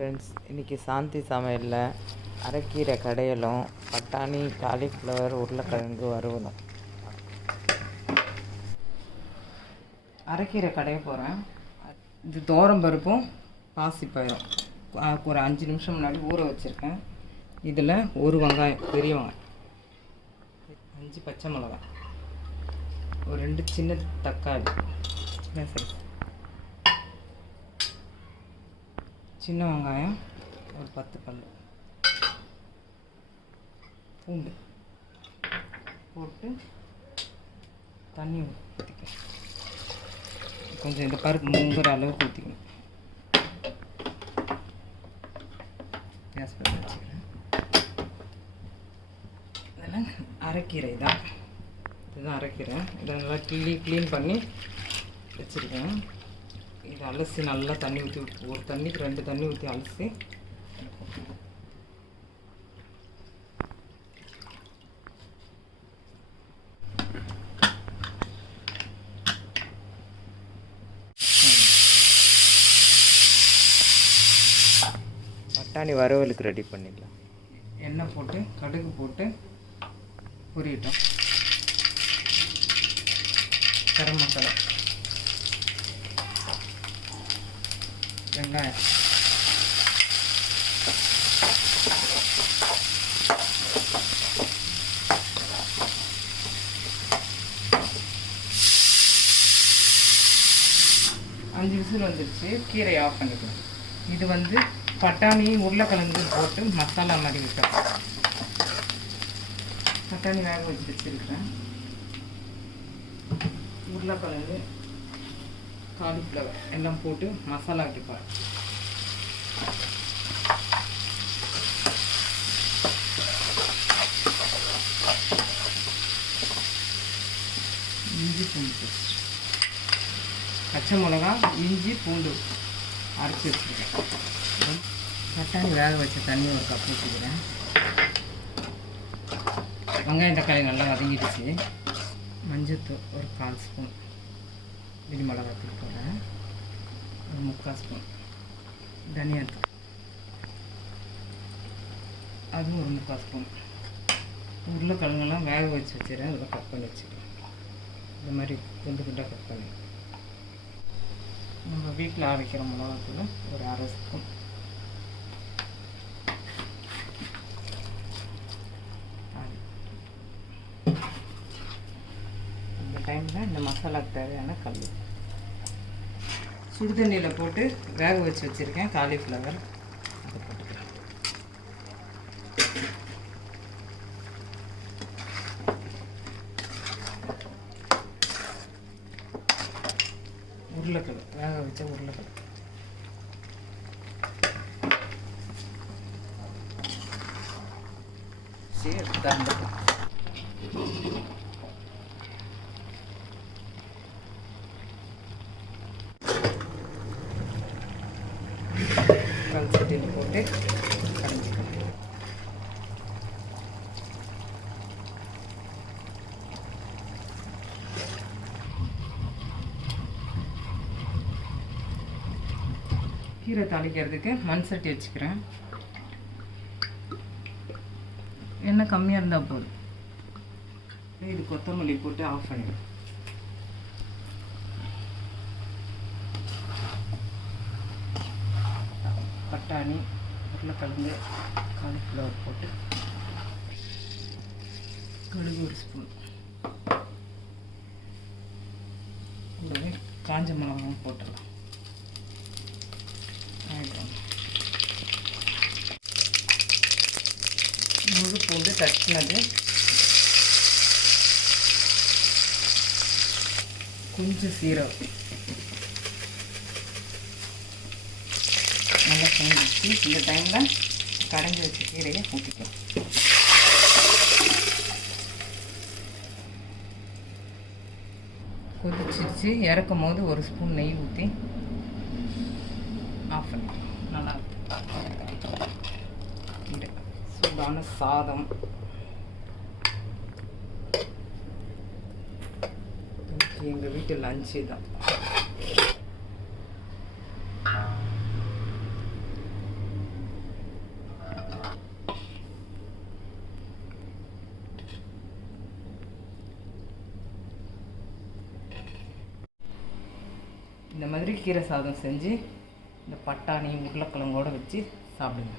Friends, இன்றைக்கி சாந்தி சமையலில் அரைக்கீரை கடையலும் பட்டாணி காலிஃப்ளவர் உருளைக்கிழங்கு வறுவலும். அரைக்கீரை கடைய போகிறேன். இது தோரம் பருப்பும் பாசிப்பயிரும் ஒரு 5 நிமிஷம் முன்னாடி ஊற வச்சுருக்கேன். இதில் ஒரு வெங்காயம், பெரிய வெங்காயம், 5 பச்சை மிளகாய், ஒரு 2 சின்ன தக்காளி, சின்ன வெங்காயம் ஒரு 10 பல் பூண்டு போட்டு தண்ணி ஊற்றிக்கணும். கொஞ்சம் இந்த பருப்பு முங்குற அளவுக்கு ஊற்றிக்கணும். கேஸ் பண்ணி வச்சுக்கிறேன். இதெல்லாம் அரைக்கீரை தான். இதுதான் அரைக்கீரை. இதை நல்லா க்ளீன் பண்ணி வச்சுருக்கேன். இதை அலசி நல்லா தண்ணி ஊற்றி, ஒரு தண்ணிக்கு 2 தண்ணி ஊற்றி அலசி பட்டாணி வறுவலுக்கு ரெடி பண்ணிடலாம். எண்ணெய் போட்டு கடுகு போட்டு பொரியட்டும். கரம் மசாலா, வெங்காயம், அஞ்சு விசில் வந்துருச்சு. கீரை ஆஃப் பண்ணிக்கலாம். இது பட்டாணி உருளைக்கிழங்கு போட்டு மசாலா மாதிரி விட்டோம். பட்டாணி வேக வச்சு வச்சுருக்கிறேன். உருளைக்கிழங்கு காலிஃப்ளவர் எல்லாம் போட்டு மசாலா ஆக்கிப்பார். இஞ்சி பூண்டு பேஸ்ட், பச்சை மிளகா, இஞ்சி பூண்டு அரைச்சி வச்சுருக்கேன். பட்டாணி வேக வச்ச தண்ணி ஒரு கப் ஊற்றிக்கிறேன். வெங்காயம் தக்காளி நல்லா வதங்கிடுச்சு. மஞ்சத்தூள் ஒரு 1/4 ஸ்பூன், மிளகி மிளகாத்தூள் போடுறேன். ஒரு 3/4 ஸ்பூன் தனியாத்தூள், அதுவும் ஒரு 3/4 ஸ்பூன். உருளைக்கிழங்கெல்லாம் வேக வச்சு வச்சுக்கிறேன். அதில் கட் பண்ணி வச்சுக்கிறேன். இந்த மாதிரி குண்டு குண்டாக கட் பண்ணி. நம்ம வீட்டில் அரைக்கிற மிளகாத்தூள் ஒரு 1/2 ஸ்பூன். டைமில் இந்த மசாலாவுக்கு தேவையான கல் சுடு தண்ணியில் போட்டு வேக வச்சு வச்சுருக்கேன். காலிஃப்ளவர் அதை போட்டுக்கிறேன். உருளைக்கிழங்கு வேக வச்ச உருளைக்கிழங்கு, சரி தரணும். கல் சட்டியில் போட்டு கரைஞ்சிக்கணும். கீரை தாளிக்கிறதுக்கு மண் சட்டி வச்சுக்கிறேன். எண்ணெய் கம்மியாக இருந்தால் போதும். இது கொத்தமல்லி போட்டு ஆஃப் பண்ணிடுவேன். பட்டாணி, உருளைக்கிழங்கு, காலிஃப்ளவர் போட்டு கடுகு ஒரு ஸ்பூன், கூடவே காஞ்ச மிளகாவும் போட்டுடலாம். முழு பூண்டு தட்டினது, கொஞ்சம் சீரகம் நல்லா செஞ்சிச்சு. இந்த டைமில் கரைஞ்சி வச்ச கீரையை ஊற்றிக்கலாம். கொதிச்சிருச்சு. இறக்கும் போது ஒரு ஸ்பூன் நெய் ஊற்றி ஆஃப் பண்ணிக்கலாம். நல்லா கீரை, சூடான சாதம், எங்கள் வீட்டு லஞ்சு தான். இந்த மாதிரி கீரை சாதம் செஞ்சு இந்த பட்டாணி உருளைக்கிழங்கோடு வச்சு சாப்பிடுங்க.